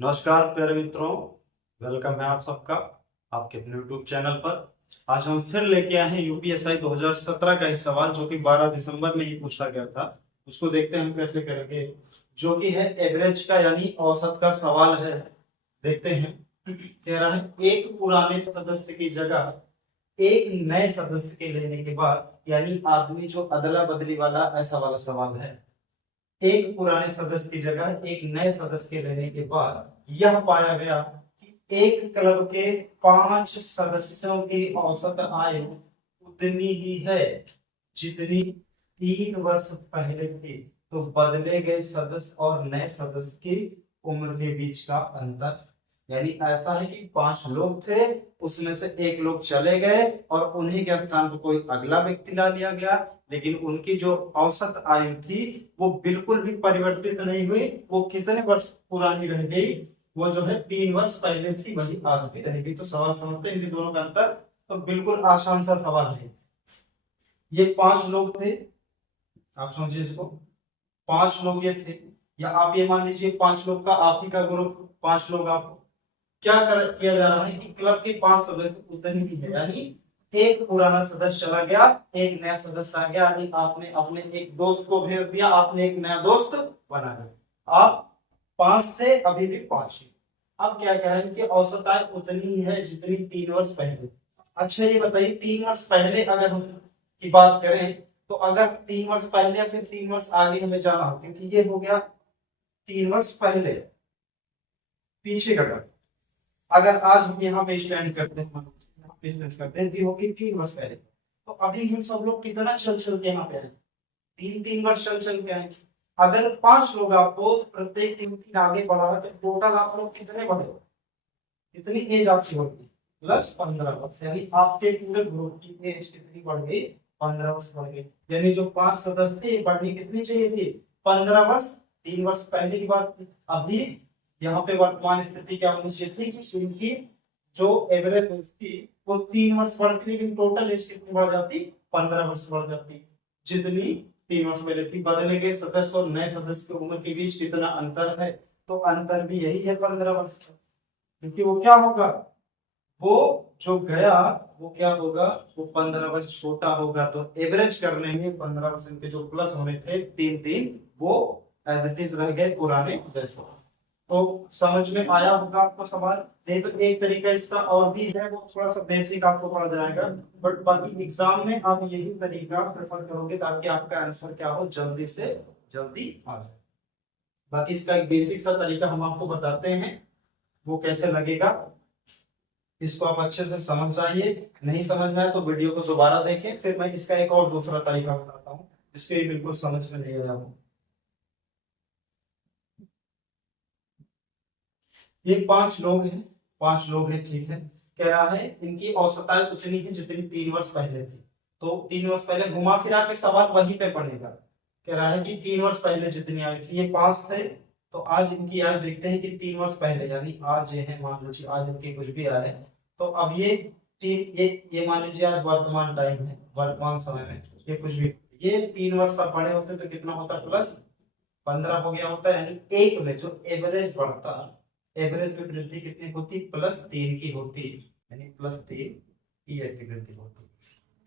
नमस्कार प्यारे मित्रों, वेलकम है आप सबका आपके अपने यूट्यूब चैनल पर। आज हम फिर लेके आए हैं यूपीएसआई 2017 का एक सवाल जो कि 12 दिसंबर में ही पूछा गया था। उसको देखते हैं हम कैसे करेंगे, जो कि है एवरेज का यानी औसत का सवाल है। देखते हैं। कह रहा है एक पुराने सदस्य की जगह एक नए सदस्य के लेने के बाद, यानी आदमी जो अदला बदली वाला ऐसा वाला सवाल है। एक पुराने सदस्य की जगह एक नए सदस्य के लेने के बाद यह पाया गया कि एक क्लब के 5 सदस्यों की औसत आयु उतनी ही है जितनी 3 वर्ष पहले थी। तो बदले गए सदस्य और नए सदस्य की उम्र के बीच का अंतर, यानी ऐसा है कि 5 लोग थे, उसमें से एक लोग चले गए और उन्हीं के स्थान पर कोई अगला व्यक्ति ला लिया गया, लेकिन उनकी जो औसत आयु थी वो बिल्कुल भी परिवर्तित नहीं हुई। वो कितने वर्ष पुरानी रह गई? वो जो है 3 वर्ष पहले थी, वही आज भी रहेगी। तो सवाल समझते हैं इन दोनों का अंतर। तो बिल्कुल आसान सा सवाल है। ये 5 लोग थे, आप समझिए इसको। 5 लोग ये थे, या आप ये मान लीजिए 5 लोग का आप ही का ग्रुप, 5 लोग आप। किया जा रहा है कि क्लब के 5 सदस्य उतने ही है, यानी एक पुराना सदस्य चला गया, एक नया सदस्य आ गया, यानी आपने अपने एक दोस्त को भेज दिया, आपने एक नया दोस्त बना लिया। आप 5 थे, अभी भी 5 ही। अब क्या कह रहे हैं कि औसत आय उतनी ही है जितनी 3 वर्ष पहले। अच्छा ये बताइए, 3 वर्ष पहले अगर हम की बात करें तो अगर 3 वर्ष पहले या फिर 3 वर्ष आगे हमें जाना हो, क्योंकि ये हो गया 3 वर्ष पहले, पीछे का गढ़। अगर आज हम यहाँ पे स्टैंड करते हैं, यहाँ पे स्टैंड करते हैं, होगी 3 वर्ष पहले, तो अभी हम सब लोग कितना चल चल के यहाँ पे आए? 3 वर्ष चल चल के आए। अगर 5 लोग आपको प्रत्येक 3 आगे बढ़ा तो टोटल आप लोग कितने बढ़े? कितनी एज आपकी होगी? प्लस 15 वर्ष, यानी आपके पूरे ग्रुप की एज कितनी बढ़ गई? 15 वर्ष बढ़ गई। यानी जो 5 सदस्य थे बढ़नी कितनी चाहिए थी? 15 वर्ष। 3 वर्ष पहले की बात थी। अभी यहाँ पे वर्तमान स्थिति क्या होनी चाहिए थी कि इनकी जो एवरेज एज थी वो 3 वर्ष बढ़ती, लेकिन टोटल एज कितनी बढ़ जाती? 15 वर्ष बढ़ जाती, जितनी 3 वर्ष पहले थी। बदले गए सदस्य और नए सदस्य की उम्र के बीच कितना अंतर है? तो अंतर भी यही है, 15 वर्ष का। क्योंकि वो क्या होगा, वो जो गया वो क्या होगा, वो 15 वर्ष छोटा होगा। तो एवरेज करने में 15 वर्ष के जो प्लस होने थे 3 वो एज इट इज रह गए पुराने जैसे। तो समझ में आया होगा आपको सवाल। नहीं तो एक तरीका इसका और भी है, वो थोड़ा सा बेसिक आपको पड़ जाएगा, बट बाकी एग्जाम में आप यही तरीका प्रेफर करोगे ताकि आपका आंसर क्या हो, जल्दी से जल्दी आ जाए। बाकी इसका एक बेसिक सा तरीका हम आपको बताते हैं, वो कैसे लगेगा इसको आप अच्छे से समझ जाइए। नहीं समझ में आए तो वीडियो को दोबारा देखें, फिर मैं इसका एक और दूसरा तरीका बताता हूँ जिसको ये बिल्कुल समझ में नहीं आया हो। ये 5 लोग हैं, 5 लोग हैं, ठीक है। कह रहा है इनकी औसत आयु उतनी है जितनी 3 वर्ष पहले थी। तो 3 वर्ष पहले घुमा फिरा के सवाल वहीं पे पड़ेगा। कह रहा है कि 3 वर्ष पहले जितनी आयु थी, ये 5 थे, तो आज इनकी आयु देखते हैं कि 3 वर्ष पहले, यानी आज ये है, मान लीजिए आज इनके कुछ भी आए, तो अब ये मान लीजिए आज वर्तमान टाइम है, वर्तमान समय में ये कुछ भी, ये 3 वर्ष अब बड़े होते तो कितना होता? प्लस 15 हो गया होता है। यानी एक में जो एवरेज बढ़ता, एवरेज में वृद्धि कितनी होती? +3 की होती, यानी +3 ईयर की वृद्धि होती।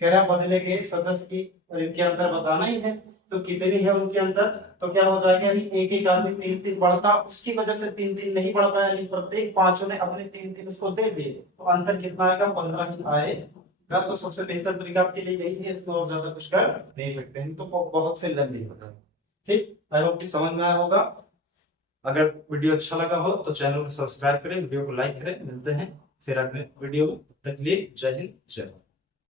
कह रहा बदले गए सदस्य की और इनके अंतर बताना ही है, तो कितनी है उनके अंतर? तो क्या हो जाएगा, यानी एक आदमी 3 बढ़ता, उसकी वजह से 3 नहीं बढ़ पाया, यानी प्रत्येक 5 ने अपने 3 उसको दे दिए, तो अंतर कितना आएगा? 15 ही आएगा। तो सबसे बेहतर तरीका आपके लिए यही है, इसमें और ज्यादा कुछ कर नहीं सकते हैं, तो बहुत फिर लेंदी होता है। ठीक, आई होप समझ में आया होगा। अगर वीडियो अच्छा लगा हो तो चैनल को सब्सक्राइब करें, वीडियो को लाइक करें। मिलते हैं फिर अगले वीडियो में, तब तक के लिए जय हिंद, जय भारत।